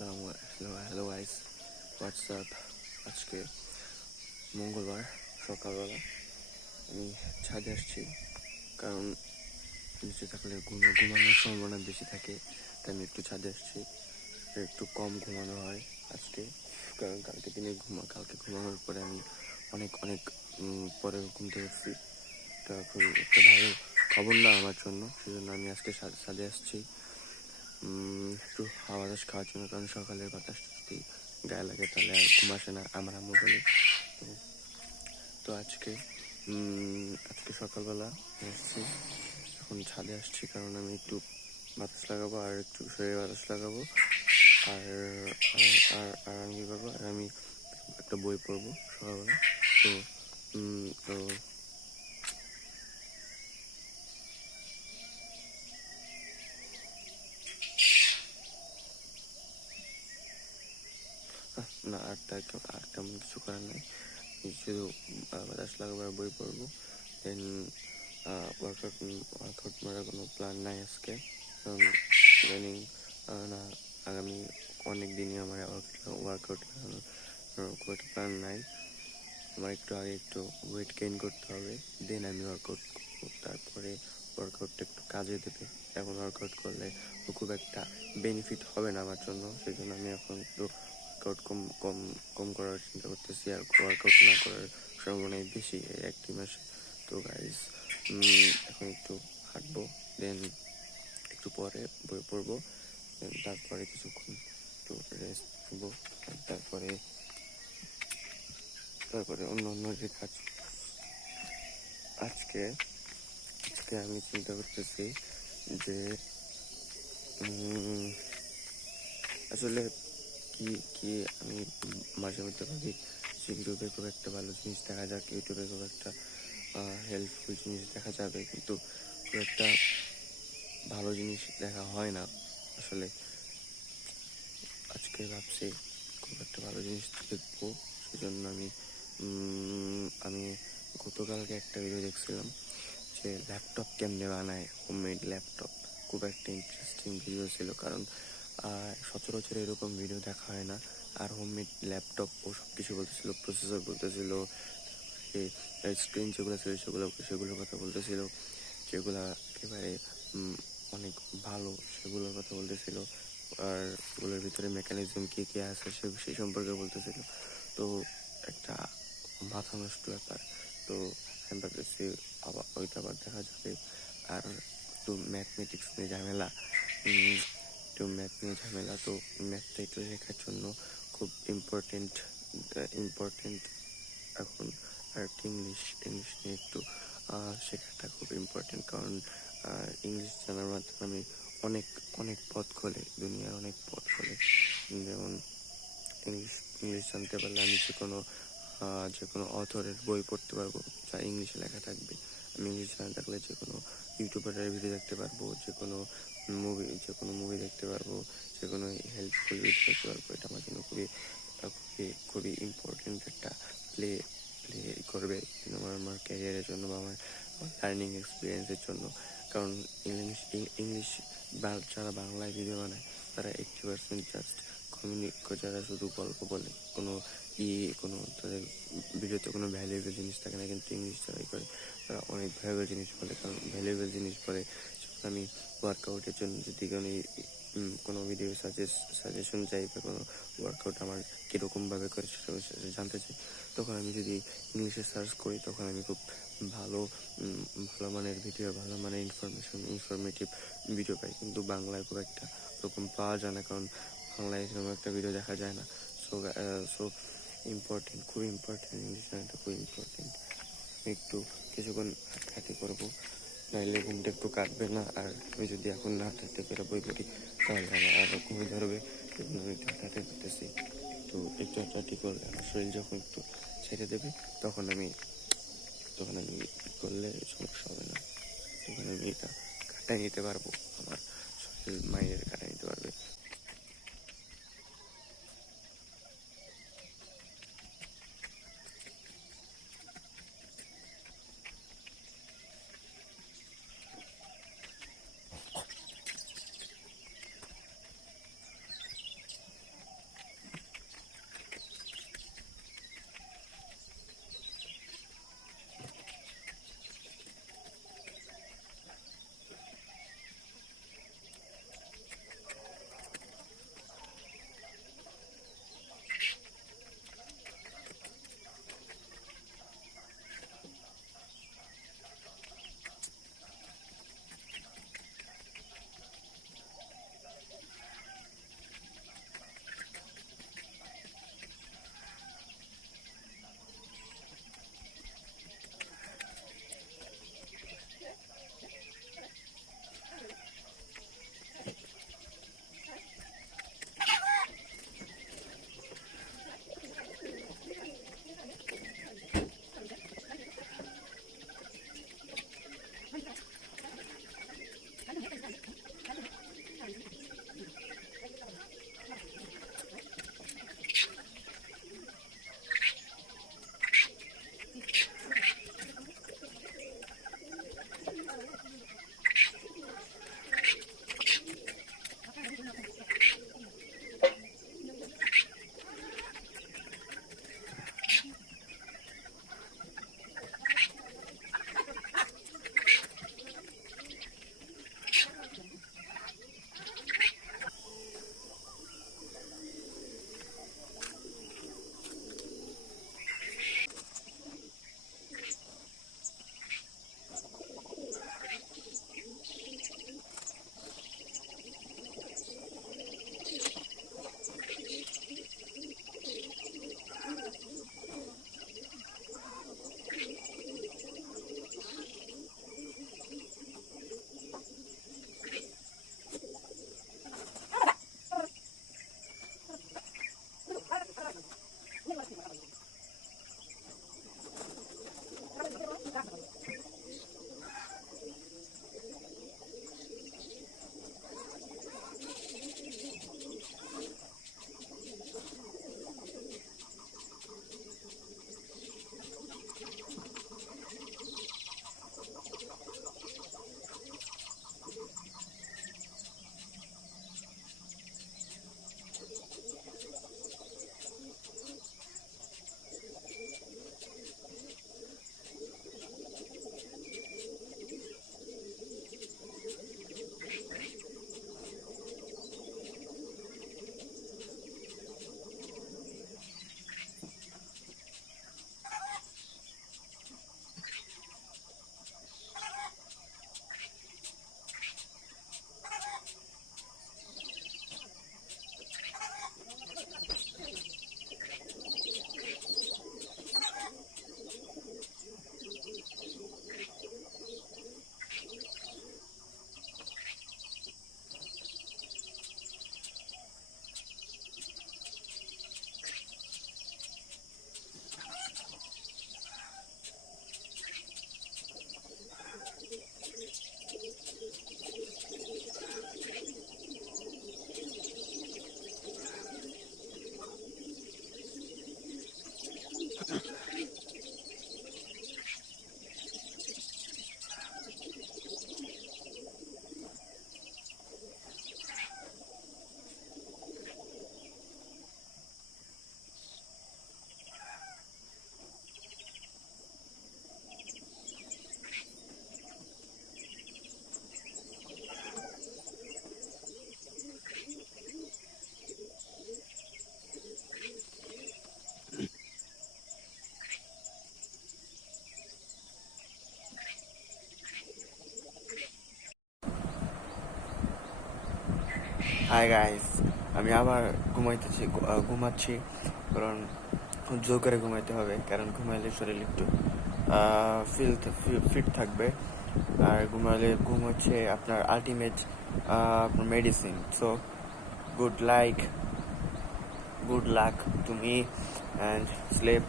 Hello guys, WhatsApp. আজকে মঙ্গলবার সকালবেলা আমি ছাদে আসছি, কারণ নিচে থাকলে ঘুমানোর সম্ভাবনা বেশি থাকে, তাই আমি একটু ছাদে আসছি। একটু কম ঘুমানো হয় আজকে, কারণ কালকে ঘুমানোর পরে আমি অনেক অনেক পরে ঘুম থেকে উঠছি। এটা খুবই একটা ভালো খবর না আমার জন্য, সেই জন্য আমি আজকে ছাদে আসছি একটু হাওয়া বাতাস খাওয়ার জন্য। কারণ সকালের বাতাস যদি গায়ে লাগে তাহলে আর ঘুম আসে না, আমার আম্মু বলে। তো আজকে সকালবেলা আসছি, এখন ছাদে আসছি কারণ আমি একটু বাতাস লাগাবো আর একটু শরীরে বাতাস লাগাবো। আর আর আর আমি কী করবো, আর আমি একটা বই পড়বো সকালবেলা। তো তো না, আর তেমন কিছু করার নেই, শুধু বাতাস লাগাবো আর বই পড়বো। দেন ওয়ার্কআউট মারার কোনো প্ল্যান নাই আজকে, কারণ ইদানিং না আগামী অনেক দিনই আমার ওয়ার্কআউট খুব একটা প্ল্যান নাই। আমার আগে একটু ওয়েট গেইন করতে হবে, দেন আমি ওয়ার্কআউট করবো। তারপরে ওয়ার্কআউটটা একটু কাজে দেবে। এখন ওয়ার্কআউট করলে খুব একটা বেনিফিট হবে না আমার জন্য, সেই জন্য আমি এখন একটু ওয়ার্কআউট কম কম কম করার চিন্তা করতেছি, আর ওয়ার্কআউট না করার সম্ভাবনাই বেশি এই 1-2 মাসে। তো গাইজ, এখন একটু হাঁটবো, দেন একটু পরে বই পড়বো, দেন তারপরে কিছুক্ষণ একটু রেস্ট নেবো, তারপরে অন্য অন্য যে কাজ। আজকে আমি চিন্তা করতেছি যে আসলে কি কি আমি মাঝে মধ্যে ভাবি যে ইউটিউবে খুব একটা ভালো জিনিস দেখা যাক, ইউটিউবে খুব একটা হেল্পফুল জিনিস দেখা যাবে, কিন্তু খুব একটা ভালো জিনিস দেখা হয় না আসলে। আজকে ভাবছি খুব একটা ভালো জিনিস দেখবো, সেজন্য আমি গতকালকে একটা ভিডিও দেখছিলাম যে ল্যাপটপ কেমনে বানায়, হোমমেড ল্যাপটপ। খুব একটা ইন্টারেস্টিং ভিডিও ছিল, কারণ সচরাচর এরকম ভিডিও দেখা হয় না। আর হোমমেড ল্যাপটপ ও সব কিছু বলতেছিল, প্রসেসর বলতেছিল, স্ক্রিন যেগুলো ছিল সেগুলোর কথা বলতেছিল, যেগুলা একেবারে অনেক ভালো সেগুলোর কথা বলতেছিল। আর ওগুলোর ভিতরে মেকানিজম কী কী আছে সেই সম্পর্কে বলতেছিল। তো একটা মাথা নষ্ট ব্যাপার। তো আমি ভাবতেছি ওইটা আবার দেখা যাবে। আর একটু ম্যাথমেটিক্স নিয়ে ঝামেলা, তো ম্যাথটা একটু শেখার জন্য খুব ইম্পর্টেন্ট এখন। আর ইংলিশ নিয়ে একটু শেখাটা খুব ইম্পর্টেন্ট, কারণ ইংলিশ জানার মাধ্যমে আমি অনেক অনেক পথ খোলে, দুনিয়ার অনেক পথ খোলে। যেমন ইংলিশ জানতে পারলে আমি যে কোনো অথরের বই পড়তে পারবো যা ইংলিশে লেখা থাকবে। আমি ইংলিশ জানা থাকলে যে কোনো ইউটিউবারের ভিডিও দেখতে পারবো, যে কোনো মুভি দেখতে পারবো, যে কোনো হেল্পফুল ভিডিও দেখতে পারবো। এটা আমার জন্য খুবই খুবই খুবই ইম্পর্টেন্ট একটা প্লে প্লে করবে আমার ক্যারিয়ারের জন্য বা আমার লার্নিং এক্সপিরিয়েন্সের জন্য। কারণ ইংলিশ যারা বাংলায় ভিডিও বানায় তারা 80% জাস্ট যারা শুধু গল্প বলে, কোনো তাদের ভিডিওতে কোনো ভ্যালুয়েবল জিনিস থাকে না। কিন্তু ইংলিশ যারাই করে তারা অনেক ভ্যালুয়েবল জিনিস বলে, কারণ ভ্যালুয়েবল জিনিস বলে যখন আমি ওয়ার্কআউটের জন্য যদি কোনো ভিডিও সাজেশন চাই বা কোনো ওয়ার্কআউট আমার কীরকমভাবে করে সেটা জানতে চাই, তখন আমি যদি ইংলিশে সার্চ করি তখন আমি খুব ভালো মানের ভিডিও, ভালো মানের ইনফরমেটিভ ভিডিও পাই। কিন্তু বাংলায় খুব একটা ওরকম পাওয়া যায় না, কারণ বাংলায় সেরকম একটা ভিডিও দেখা যায় না। সো খুব ইম্পর্টেন্ট, ইংলিশ জানাটা খুব ইম্পর্টেন্ট। আমি একটু কিছুক্ষণ হাঁটাহাঁটি করবো, নাইলে ঘুমটা একটু কাটবে না। আর আমি যদি এখন না হাঁটাহাঁটি করে বই পড়ি তাহলে আমার আরও ঘুমিয়ে ধরবে। সেজন্য আমি একটু হাঁটাহাঁটি করতেছি। একটু হাঁটাহাঁটি করলে আমার শরীর যখন একটু ছেড়ে দেবে তখন আমি করলে সমস্যা হবে না, তখন আমি এটা কাটাই নিতে পারবো, আমার শরীর মাইন্ডের কাটাই নিতে পারবে। হাই গাইস, আমি আবার ঘুমাচ্ছি, কারণ জোর করে ঘুমাইতে হবে, কারণ ঘুমাইলে শরীর একটু ফিট থাকবে। আর ঘুম হচ্ছে আপনার আলটিমেট আপনার medicine. So good luck to me and sleep.